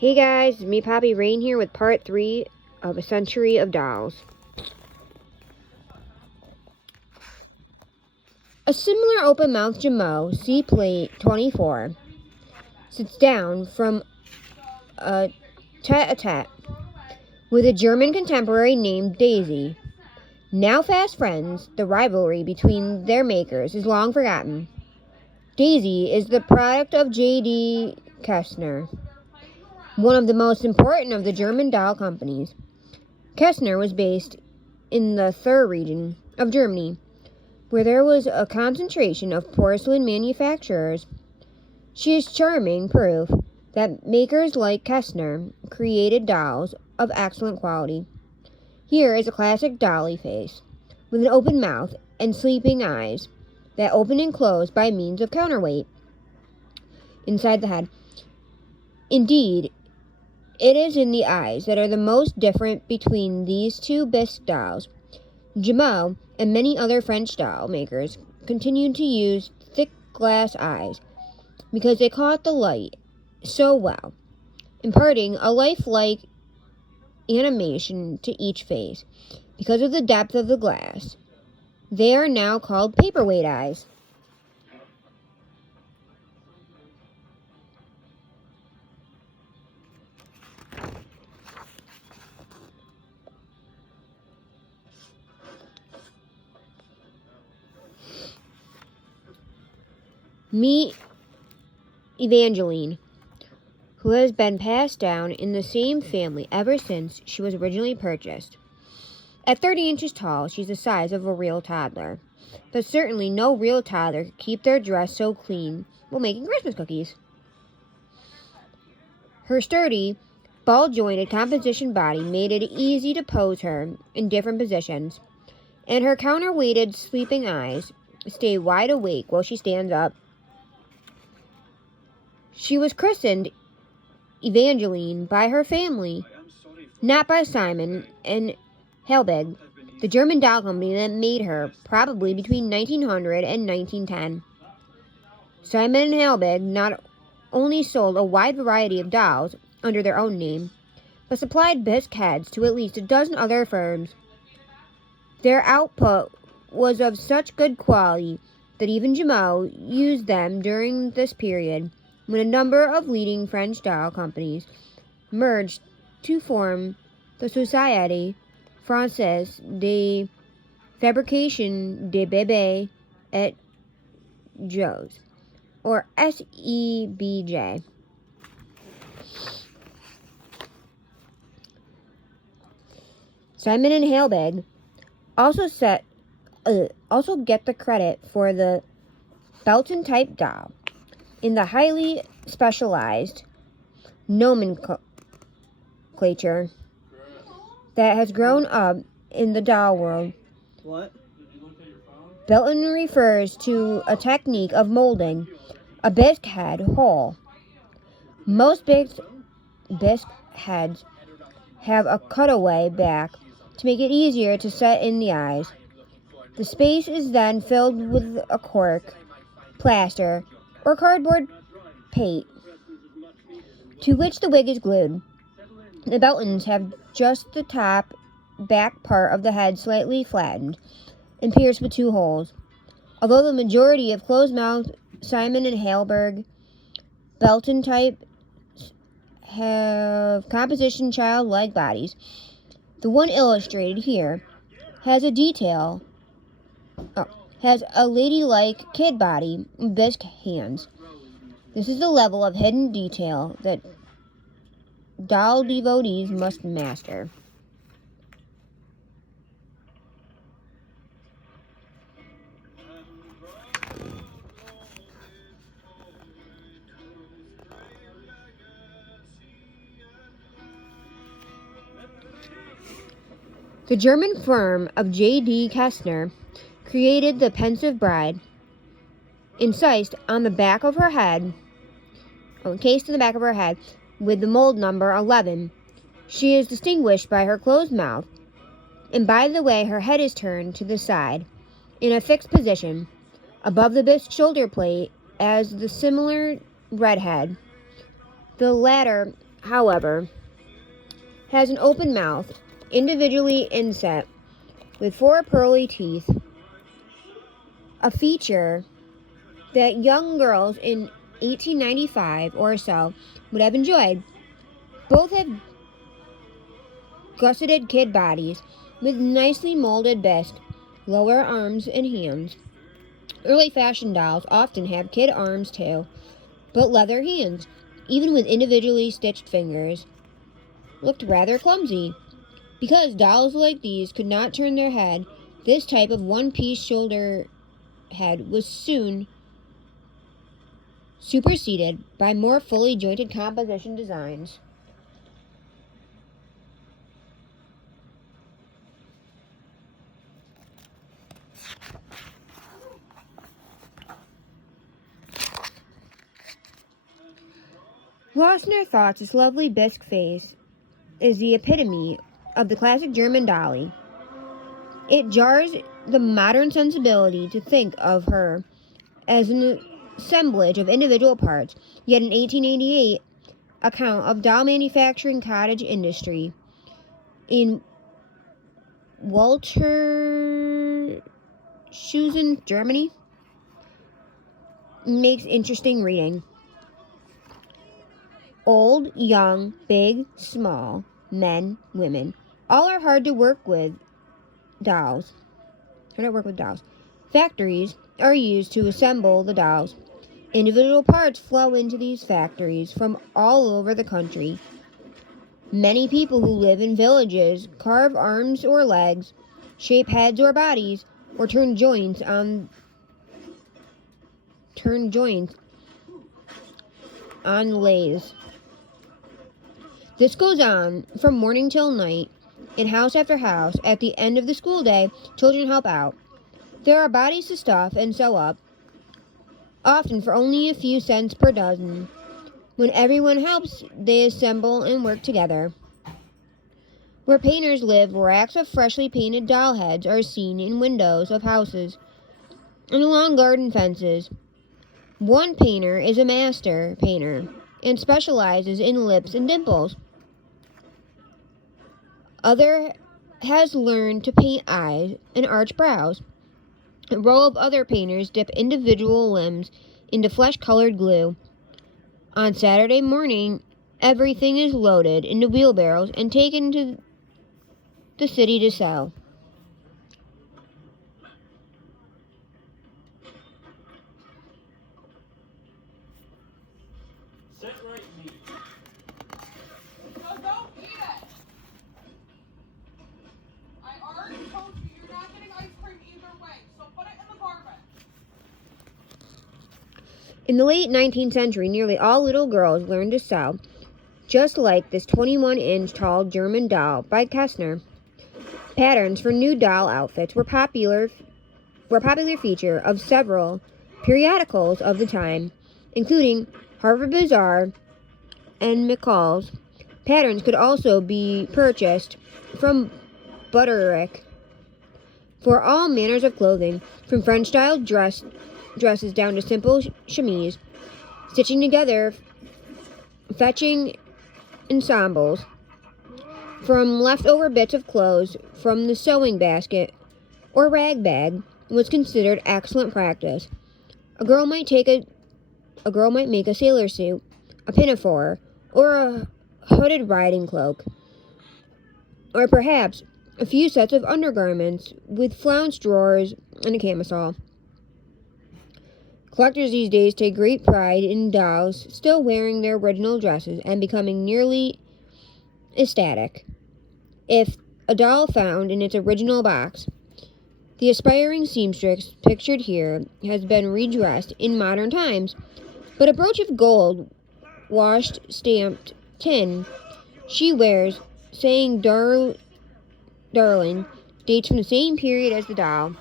Hey guys, it's me Poppy Rain here with part 3 of A Century of Dolls. A similar open-mouthed Jameau, C plate 24, sits down from a tete-a-tete with a German contemporary named Daisy. Now fast friends, the rivalry between their makers is long forgotten. Daisy is the product of J.D. Kestner, one of the most important of the German doll companies. Kestner was based in the Thur region of Germany, where there was a concentration of porcelain manufacturers. She is charming proof that makers like Kestner created dolls of excellent quality. Here is a classic dolly face, with an open mouth and sleeping eyes that open and close by means of counterweight inside the head. Indeed, it is in the eyes that are the most different between these two bisque dolls. Jameau and many other French doll makers continued to use thick glass eyes because they caught the light so well, imparting a lifelike animation to each face. Because of the depth of the glass, they are now called paperweight eyes. Meet Evangeline, who has been passed down in the same family ever since she was originally purchased. At 30 inches tall, she's the size of a real toddler. But certainly no real toddler could keep their dress so clean while making Christmas cookies. Her sturdy, ball-jointed composition body made it easy to pose her in different positions, and her counterweighted sleeping eyes stay wide awake while she stands up. She was christened Evangeline by her family, not by Simon and Helbig, the German doll company that made her, probably between 1900 and 1910. Simon and Helbig not only sold a wide variety of dolls under their own name, but supplied bisque heads to at least a dozen other firms. Their output was of such good quality that even Jameau used them during this period, when a number of leading French doll companies merged to form the Société Française de Fabrication des Bébés et Jouets, or SEBJ. Simon and Helbig also get the credit for the Belton type doll in the highly specialized nomenclature that has grown up in the doll world. What? Belton refers to a technique of molding a bisque head whole. Most bisque heads have a cutaway back to make it easier to set in the eyes. The space is then filled with a cork, plaster, or cardboard pate, to which the wig is glued. The Beltons have just the top back part of the head slightly flattened and pierced with 2 holes. Although the majority of closed-mouthed Simon and Helbig Belton type have composition childlike bodies, the one illustrated here has a ladylike kid body and bisque hands. This is the level of hidden detail that doll devotees must master. The German firm of J.D. Kestner created the pensive bride, incised on the back of her head, encased in the back of her head, with the mold number 11. She is distinguished by her closed mouth, and by the way her head is turned to the side, in a fixed position, above the bisque shoulder plate as the similar redhead. The latter however, has an open mouth, individually inset, with 4 pearly teeth, a feature that young girls in 1895 or so would have enjoyed. Both have gusseted kid bodies with nicely molded busts, lower arms and hands. Early fashion dolls often have kid arms too, but leather hands, even with individually stitched fingers, looked rather clumsy. Because dolls like these could not turn their head, this type of one-piece shoulder head was soon superseded by more fully jointed composition designs. Lost in our thoughts, this lovely bisque face is the epitome of the classic German dolly. It jars the modern sensibility to think of her as an assemblage of individual parts, yet an 1888 account of doll manufacturing cottage industry in Waltershusen, Germany, makes interesting reading. Old, young, big, small, men, women, all are hard to work with dolls. Factories are used to assemble the dolls. Individual parts flow into these factories from all over the country. Many people who live in villages carve arms or legs, shape heads or bodies, or turn joints on lathes. This goes on from morning till night. In house after house, at the end of the school day, children help out. There are bodies to stuff and sew up, often for only a few cents per dozen. When everyone helps, they assemble and work together. Where painters live, racks of freshly painted doll heads are seen in windows of houses and along garden fences. One painter is a master painter and specializes in lips and dimples. Other has learned to paint eyes and arch brows. A row of other painters dip individual limbs into flesh-colored glue. On Saturday morning, everything is loaded into wheelbarrows and taken to the city to sell. Sit right, meat. No, don't eat it. I already told you you're not getting ice cream either way, so put it in the garbage. In the late 19th century, nearly all little girls learned to sew, just like this 21-inch tall German doll by Kessner. Patterns for new doll outfits were a popular feature of several periodicals of the time, including Harvard Bazaar and McCall's. Patterns could also be purchased from Butterick for all manners of clothing, from French-style dresses down to simple chemise, stitching together, fetching ensembles. From leftover bits of clothes from the sewing basket or rag bag was considered excellent practice. A girl might make a sailor suit, a pinafore, or a hooded riding cloak, or perhaps a few sets of undergarments with flounced drawers and a camisole. Collectors these days take great pride in dolls still wearing their original dresses and becoming nearly ecstatic if a doll found in its original box. The aspiring seamstress pictured here has been redressed in modern times, but a brooch of gold washed stamped tin she wears, saying darling, dates from the same period as the doll.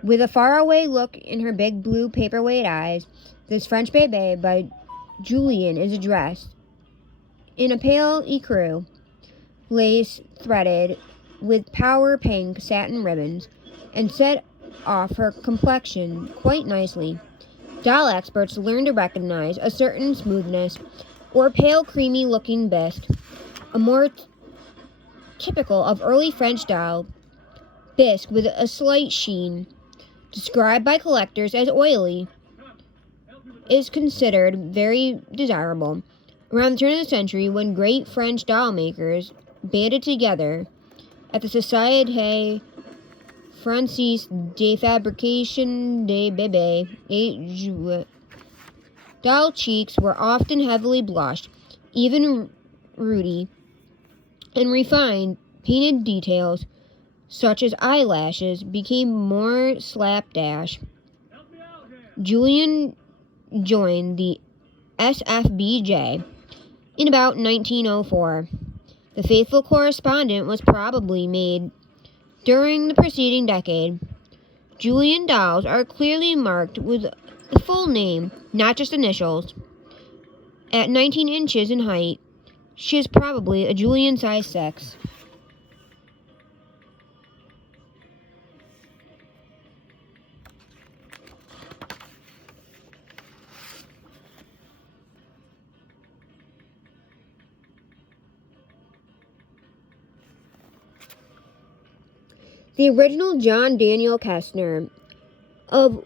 With a faraway look in her big blue paperweight eyes, this French Bébé by Julian is dressed in a pale ecru, lace threaded with power pink satin ribbons and set off her complexion quite nicely. Doll experts learned to recognize a certain smoothness or pale creamy looking bisque, a more typical of early French doll bisque with a slight sheen, described by collectors as oily, is considered very desirable. Around the turn of the century, when great French doll makers banded together at the Société Française de Fabrication des Bébés et Jouets, doll cheeks were often heavily blushed, even ruddy, and refined painted details such as eyelashes became more slapdash. Julian joined the SFBJ in about 1904. The faithful correspondent was probably made during the preceding decade. Julian dolls are clearly marked with the full name, not just initials. At 19 inches in height, she is probably a Julian size 6. The original John Daniel Kestner of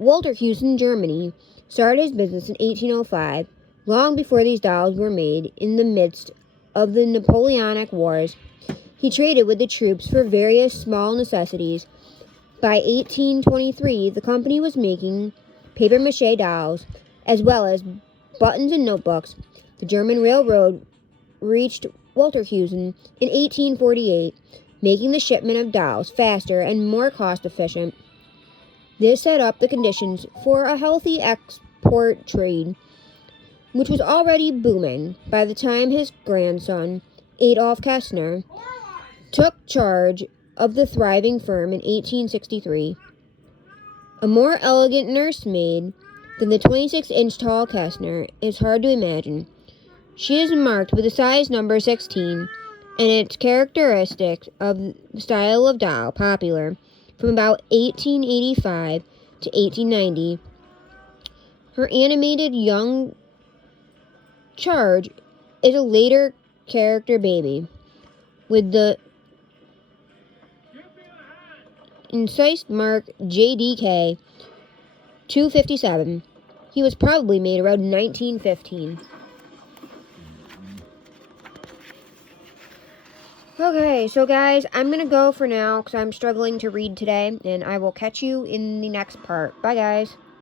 Walterhusen, Germany, started his business in 1805, long before these dolls were made. In the midst of the Napoleonic Wars, he traded with the troops for various small necessities. By 1823, the company was making papier-mâché dolls, as well as buttons and notebooks. The German railroad reached Walterhusen in 1848, making the shipment of dolls faster and more cost-efficient. This set up the conditions for a healthy export trade, which was already booming by the time his grandson, Adolf Kestner, took charge of the thriving firm in 1863. A more elegant nursemaid than the 26-inch tall Kestner is hard to imagine. She is marked with the size number 16, and it's characteristic of the style of doll popular from about 1885 to 1890. Her animated young charge is a later character baby with the incised mark JDK 257. He was probably made around 1915. Okay, so guys, I'm going to go for now because I'm struggling to read today, and I will catch you in the next part. Bye, guys.